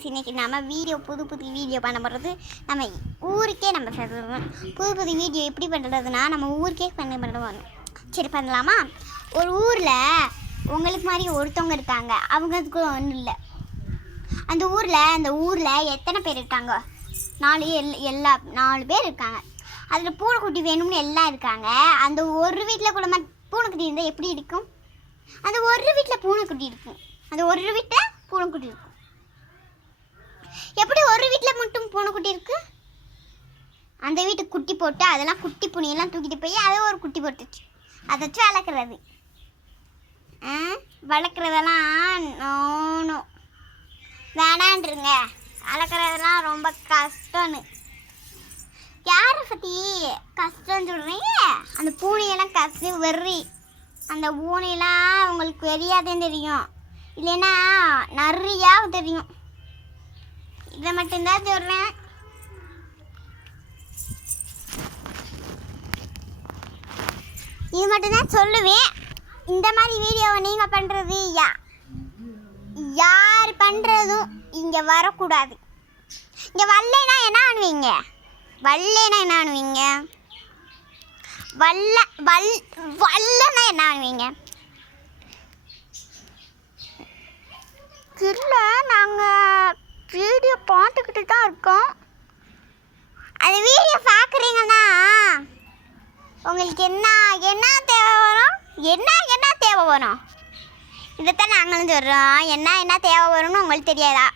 Friends, இன்றைக்கி நம்ம புது வீடியோ பண்ண போகிறது நம்ம ஊருக்கே நம்ம சொல்லுவோம். புது வீடியோ எப்படி பண்ணுறதுனா நம்ம ஊருக்கே பண்ணுவோம். சரி பண்ணலாமா? ஒரு ஊரில் உங்களுக்கு மாதிரி ஒருத்தவங்க இருக்காங்க, அவங்களுக்கு ஒன்றும் இல்லை. அந்த ஊரில் எத்தனை பேர் இருக்காங்க? 4 பேர் இருக்காங்க. அதில் பூனைக்குட்டி வேணும்னு எல்லாம் இருக்காங்க. அந்த ஒரு வீட்டில் கூட பூனைக்குட்டி இருந்தால் எப்படி இருக்கும்? அந்த ஒரு வீட்டில் பூனைக்குட்டி இருக்கும். எப்படி ஒரு வீட்டில் மட்டும் பூனைக்குட்டி இருக்கு? அந்த வீட்டுக்கு குட்டி போட்டு அதெல்லாம் குட்டி புனியெல்லாம் தூக்கிட்டு போய் அதை ஒரு குட்டி போட்டுச்சு. அதை வச்சு வளர்க்குறதெல்லாம் வேணான்றங்க. வளர்க்குறதெல்லாம் ரொம்ப கஷ்டம்னு. யாரை பற்றி கஷ்டம்னு சொல்கிறீங்க? அந்த பூனையெல்லாம் கஷ்டம் வெறி. அந்த பூனையெல்லாம் உங்களுக்கு வெறியாதுன்னு தெரியும், இல்லைன்னா நிறையா தெரியும். இதை மட்டும்தான் சொல்கிறேன். இது மட்டும்தான் சொல்லுவேன். இந்த மாதிரி வீடியோவை நீங்கள் பண்ணுறது யார் பண்ணுறதும் இங்கே வரக்கூடாது. இங்கே வரலைன்னா என்ன பண்ணுவீங்க? வல்லனா என்ன பண்ணுவீங்க? இல்லை, நாங்கள் வீடியோ பார்த்துக்கிட்டு தான் இருக்கோம். அந்த வீடியோ பார்க்குறீங்கன்னா உங்களுக்கு என்ன தேவை வரும்? என்ன தேவை வரும்? இதைத்தான் நாங்களும் சொல்கிறோம். என்ன தேவை வரும்னு உங்களுக்கு தெரியாதா?